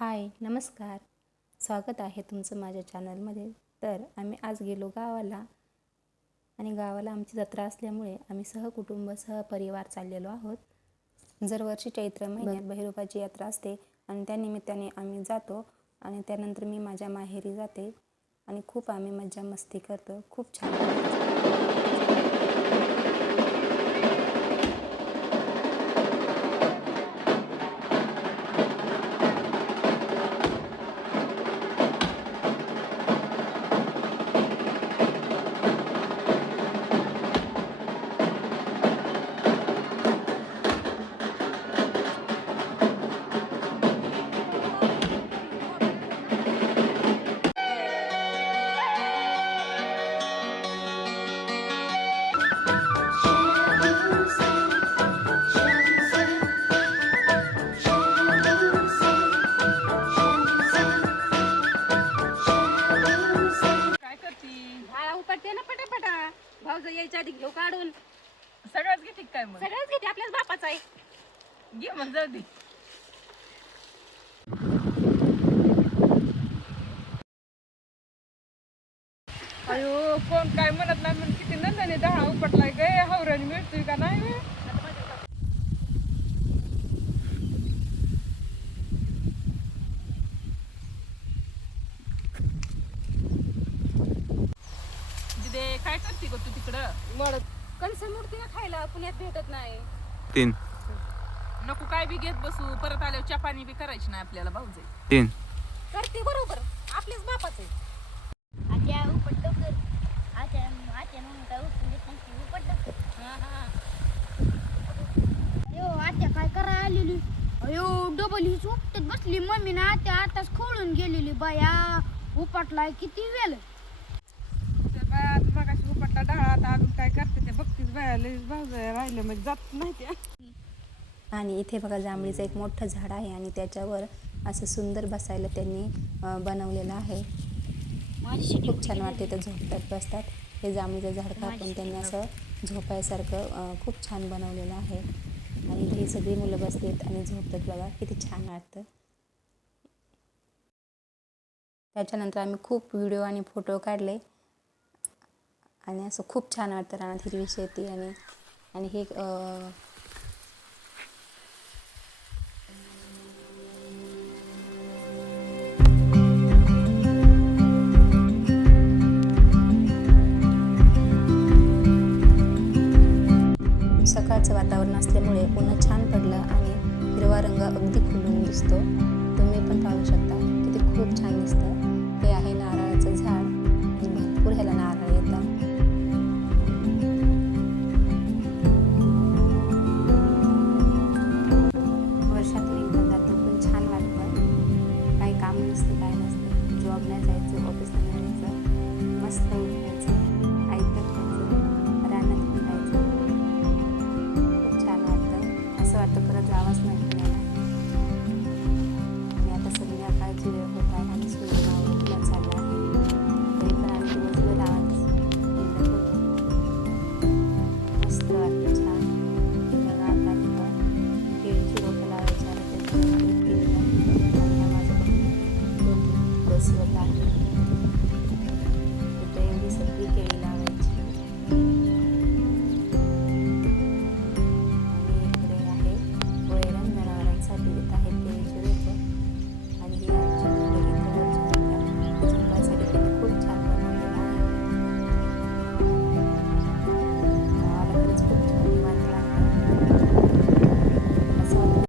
हाय नमस्कार, स्वागत आहे तुमचं माझ्या चॅनलमध्ये. तर आम्ही आज गेलो गावाला आणि गावाला आमची जत्रा असल्यामुळे आम्ही सहकुटुंब सहपरिवार चाललेलो आहोत. दरवर्षी चैत्र महिन्यात भैरोबाची यात्रा असते आणि त्यानिमित्ताने आम्ही जातो आणि त्यानंतर मी माझ्या माहेरी जाते आणि खूप आम्ही मज्जा मस्ती करतो. खूप छान उपटते ना पटापटा. भाऊज यायच्या आधी घेऊ काढून. सगळ्याच घेते काय मग? सगळ्याच घेते, आपल्याच बापाचा आहे. घे मग जाऊ दे. अयो कोण काय म्हणत नाही म्हणून किती नंदाने दहा उपटलाय गे. हावराने मिळतोय का नाही वे? दिदे काय करते ग तू तिकडं? कणस मूर्ती ना खायला पुण्यात भेटत नाही. तीन नको काय बी घेत बसू. परत आल्यावर चपानी बी करायची नाही आपल्याला भाऊजे. तीन करते बरोबर, आपल्याच बापाच आहे. आत्या उपटतो कर. आत्या म्हणून काय उचलून देत नाही, उपटतो. अयो आत्या काय करा आलेली. अयो डबल ही उपटत बसली. मम्मी ना आत्या आताच खवळून गेलेली. बाया उपटलाय किती वेळ. मगाशी उपटला डाळ, आता अजून काय करते ते बघतीच. बाया लईच भाऊजे राहिलं म्हणजे जात नाही त्या. आणि इथे बघा जांभळीचं एक मोठं झाड आहे आणि त्याच्यावर असं सुंदर बसायला त्यांनी बनवलेलं आहे. खूप छान वाटते. तर झोपतात बसतात. हे जांभळीचं झाड कापून त्यांनी असं झोपायसारखं खूप छान बनवलेलं आहे आणि ही सगळी मुलं बसतात आणि झोपतात. बघा किती छान वाटतं. त्याच्यानंतर आम्ही खूप व्हिडिओ आणि फोटो काढले आणि असं खूप छान वाटतं. रानात हिरवी शेती आणि हे सकाळचं वातावरण असल्यामुळे ऊन छान पडलं आणि हिरवा रंग अगदी खुलून दिसतो. तुम्ही पण पाहू शकता किती खूप छान दिसतं. हे आहे नारळाचं झाड आणि भरपूर ह्याला नारळ येतात. वर्षातून एकदा जातो पण छान वाटतं. काही काम नसतं, काय नसतं. जॉब नाही जायचं, ऑफिसला नाही जायचं, मस्त उठायचं, ऐकत खायचं, रानात फिरायचं. असं वाटतं परत जावंच नाही पुण्याला. आणि आता संध्याकाळची वेळ होत आहे आणि सूर्य मावळला चालला आहे. तरी पण आम्ही दिवसभर गावात फिरत होतो. मस्त वाटतं, छान. बघा आता इथं केळीची रोपं लावायची आहे. त्याच्यामध्ये केळी आणि ह्या माझं बसवत आहे.